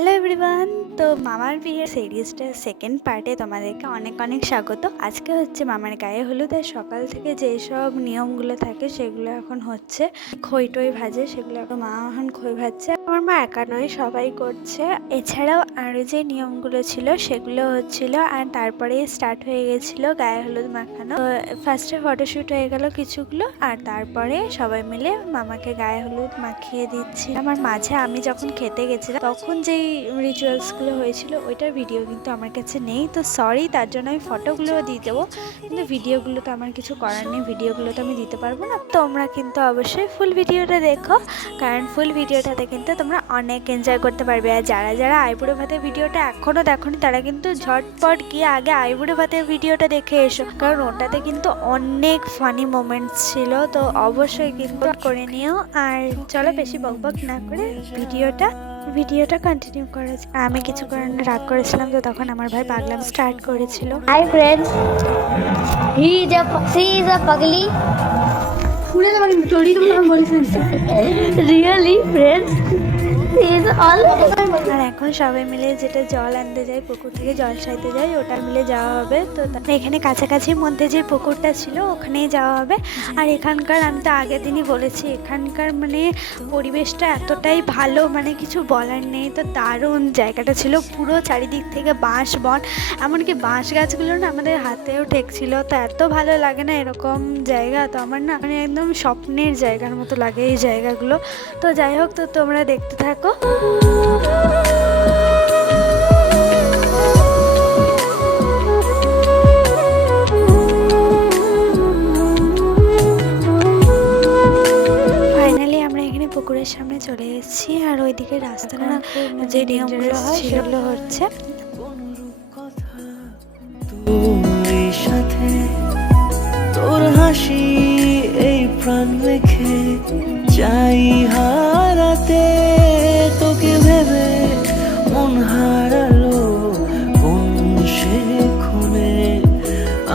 Hello everyone তো মামার বিয়ের সিরিজটার সেকেন্ড পার্টে তোমাদেরকে অনেক অনেক স্বাগত। আজকে হচ্ছে মামার গায়ে হলুদ আর সকাল থেকে যেসব নিয়মগুলো থাকে সেগুলো এখন হচ্ছে। খই টই ভাজে, সেগুলো এখন মা এখন খই ভাজছে। আমার মা একা নয়, সবাই করছে। এছাড়াও আরও যে নিয়মগুলো ছিল সেগুলো হচ্ছিল আর তারপরে স্টার্ট হয়ে গেছিল গায়ে হলুদ মাখানো। ফার্স্টে ফটোশ্যুট হয়ে গেল কিছুগুলো আর তারপরে সবাই মিলে মামাকে গায়ে হলুদ মাখিয়ে দিচ্ছি। আমার মাঝে আমি যখন খেতে গেছিলাম, তখন যেই রিচুয়ালসগুলো হয়েছিল, ওইটার ভিডিও কিন্তু আমার কাছে নেই। তো সরি তার জন্য আমি ফটোগুলোও দিয়ে দেবো। কিন্তু ভিডিওগুলো তো আমার কিছু করার নেই ভিডিওগুলো তো আমি দিতে পারব না। তোমরা কিন্তু অবশ্যই ফুল ভিডিওটা দেখো, কারণ ফুল ভিডিওটাতে কিন্তু তোমরা অনেক এনজয় করতে পারবে। আর যারা যারা আইবুড়ো ভাতের ভিডিওটা এখনও দেখোনি, তারা কিন্তু ঝটপট গিয়ে আগে আইবুড়ো ভাতের ভিডিওটা দেখে এসো। কারণ ওটাতে কিন্তু অনেক ফানি মোমেন্টস ছিল, তো অবশ্যই কিন্তু করে নিও। আর চলো বেশি বকবক না করে ভিডিওটা ভিডিওটা কন্টিনিউ করা আমি কিছু কারণে রাগ করেছিলাম তো তখন আমার ভাই পাগলাম স্টার্ট করেছিল। Hi friends he is a she is a পাগলি। শুনে তোমাকে স্টোরি তো আমি বলেছিলাম। Is all. আর এখন সবাই মিলে যেটা জল আনতে যাই পুকুর থেকে জল সাইতে যাই ওটা মিলে যাওয়া হবে। তো এখানে কাছাকাছির মধ্যে যে পুকুরটা ছিল ওখানেই যাওয়া হবে। আর এখানকার আমি তো আগের দিনই বলেছি এখানকার মানে পরিবেশটা এতটাই ভালো মানে কিছু বলার নেই। তো দারুণ জায়গাটা ছিল পুরো চারিদিক থেকে বাঁশ বন। এমনকি বাঁশ গাছগুলো না আমাদের হাতেও ঠেকছিল। তো এত ভালো লাগে না এরকম জায়গা তো আমার না মানে একদম স্বপ্নের জায়গার মতো লাগে এই জায়গাগুলো। তো যাই হোক তো তোমরা দেখতে থাকো এখানে পুকুরের সামনে চলে এসেছি আর ওইদিকে রাস্তাটা যে নিয়মগুলো হয় সেগুলো হচ্ছে। সাথে তোর হাসি এই প্রাণ রেখে যাই হারাতে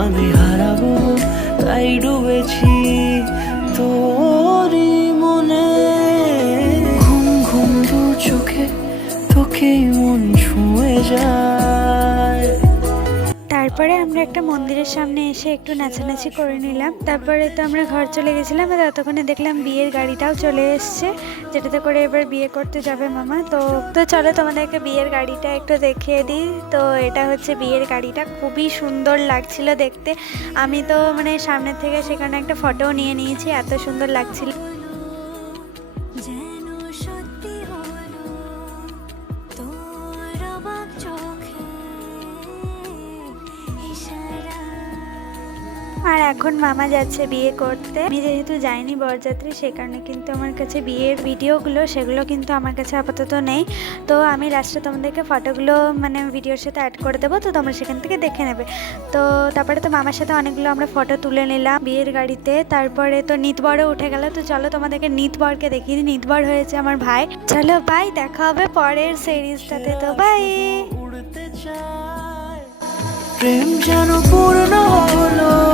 আমি হারাবো তাই ডুবেছি তোরই মনে। ঘুম ঘুম দু চোখে তোকেই মন ছুঁয়ে যায়। তারপরে আমরা একটা মন্দিরের সামনে এসে একটু নাচানাচি করে নিলাম। তারপরে তো আমরা ঘর চলে গেছিলাম, আর ততক্ষণে দেখলাম বিয়ের গাড়িটাও চলে এসছে। যেটাতে করে এবার বিয়ে করতে যাবে মামা। তো তো চলো তোমাদেরকে বিয়ের গাড়িটা একটু দেখিয়ে দিই। তো এটা হচ্ছে বিয়ের গাড়িটা, খুবই সুন্দর লাগছিল দেখতে। আমি তো মানে সামনে থেকে সেখানে একটা ফটোও নিয়ে নিয়েছি, এত সুন্দর লাগছিল। আর এখন মামা যাচ্ছে বিয়ে করতে। আমি যেহেতু যাইনি বরযাত্রী, সে কারণে কিন্তু আমার কাছে বিয়ের ভিডিওগুলো, সেগুলো কিন্তু আমার কাছে আপাতত নেই। তো আমি লাস্টে তোমাদেরকে ফটোগুলো মানে ভিডিওর সাথে অ্যাড করে দেবো, তো তোমরা সেখান থেকে দেখে নেবে। তো তারপরে তো মামার সাথে অনেকগুলো আমরা ফটো তুলে নিলাম বিয়ের গাড়িতে। তারপরে তো নিতবরও উঠে গেল, তো চলো তোমাদেরকে নিতবরকে দিই। নিতবর হয়েছে আমার ভাই। চলো বাই দেখা হবে পরের সিরিজটাতে তো চায় প্রেম যেন পূর্ণ হলো।